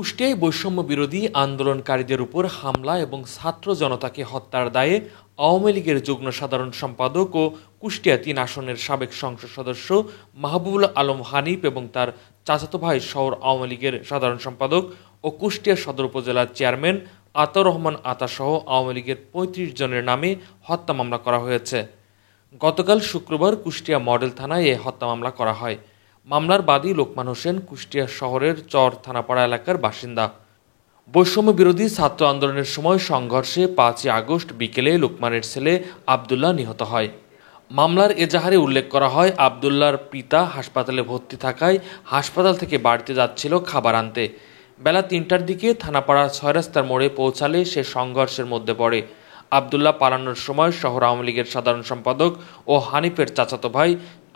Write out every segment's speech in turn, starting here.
কুষ্টিয়ায় বৈষম্য বিরোধী আন্দোলনকারীদের উপর হামলা এবং ছাত্র জনতাকে হত্যার দায়ে আওয়ামী লীগের যুগ্ম সাধারণ সম্পাদক ও কুষ্টিয়া ৩ আসনের সাবেক সংসদ সদস্য মাহবুবুল আলম হানিফ এবং তার চাচাতো ভাই শহর আওয়ামী লীগের সাধারণ সম্পাদক ও কুষ্টিয়া সদর উপজেলার চেয়ারম্যান আতাউর রহমান আতাসহ আওয়ামী লীগের ৩৫ জনের নামে হত্যা মামলা করা হয়েছে। গতকাল শুক্রবার কুষ্টিয়া মডেল থানায় এ হত্যা মামলা করা হয়। মামলার বাদী লোকমান হোসেন কুষ্টিয়া শহরের চর থানাপাড়া এলাকার বাসিন্দা। বৈষম্য বিরোধী ছাত্র আন্দোলনের সময় সংঘর্ষে ৫ই আগস্ট বিকেলে লোকমানের ছেলে আবদুল্লাহ নিহত হয়। মামলার এজাহারে উল্লেখ করা হয়, আবদুল্লাহর পিতা হাসপাতালে ভর্তি থাকায় হাসপাতাল থেকে বাড়িতে যাচ্ছিল খাবার আনতে। বেলা ৩টার দিকে থানাপাড়া ৬ রাস্তার মোড়ে পৌঁছালে সে সংঘর্ষের মধ্যে পড়ে। আবদুল্লাহ পালানোর সময় শহর আওয়ামী লীগের সাধারণ সম্পাদক ও হানিফের চাচাতো ভাই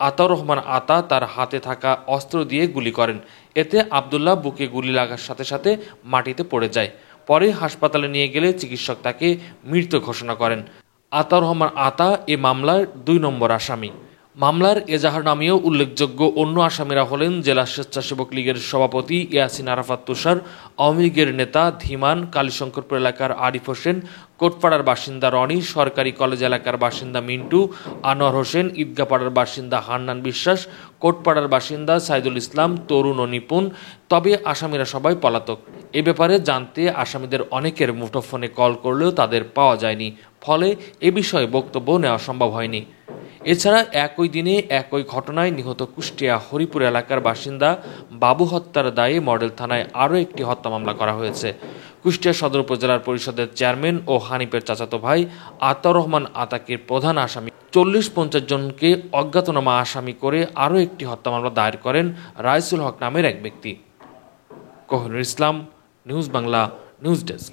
আতাউর রহমান আতা তার হাতে থাকা অস্ত্র দিয়ে গুলি করেন। এতে আবদুল্লাহ বুকে গুলি লাগার সাথে সাথে মাটিতে পড়ে যায়। পরে হাসপাতালে নিয়ে গেলে চিকিৎসক তাকে মৃত ঘোষণা করেন। আতাউর রহমান আতা এ মামলার ২ নম্বর আসামি। মামলার এজাহারনামেও উল্লেখযোগ্য অন্য আসামিরা হলেন জেলা স্বেচ্ছাসেবক লীগের সভাপতি ইয়াসিন আরাফাত তুষার, আওয়ামী লীগের নেতা ধীমান, কালীশঙ্করপুর এলাকার আরিফ হোসেন, কোটপাড়ার বাসিন্দা রনি, সরকারি কলেজ এলাকার বাসিন্দা মিন্টু, আনোয়ার হোসেন, ঈদগাপাড়ার বাসিন্দা হান্নান বিশ্বাস, কোটপাড়ার বাসিন্দা সাইদুল ইসলাম, তরুণ ও নিপুণ। তবে আসামিরা সবাই পলাতক। এ ব্যাপারে জানতে আসামিদের অনেকের মুঠোফোনে কল করলেও তাদের পাওয়া যায়নি, ফলে এ বিষয়ে বক্তব্য নেওয়া সম্ভব হয়নি। এছাড়া একই দিনে একই ঘটনায় নিহত কুষ্টিয়া হরিপুর এলাকার বাসিন্দা বাবু হত্যার দায়ে মডেল থানায় আরও একটি হত্যা মামলা করা হয়েছে। কুষ্টিয়া সদর উপজেলার পরিষদের চেয়ারম্যান ও হানিফের চাচাতো ভাই আতাউর রহমান আতাকের প্রধান আসামি ৪০-৫০ জনকে অজ্ঞাতনামা আসামি করে আরও একটি হত্যা মামলা দায়ের করেন রাইসুল হক নামের এক ব্যক্তি। কোহিনুর ইসলাম, নিউজ বাংলা, নিউজ ডেস্ক।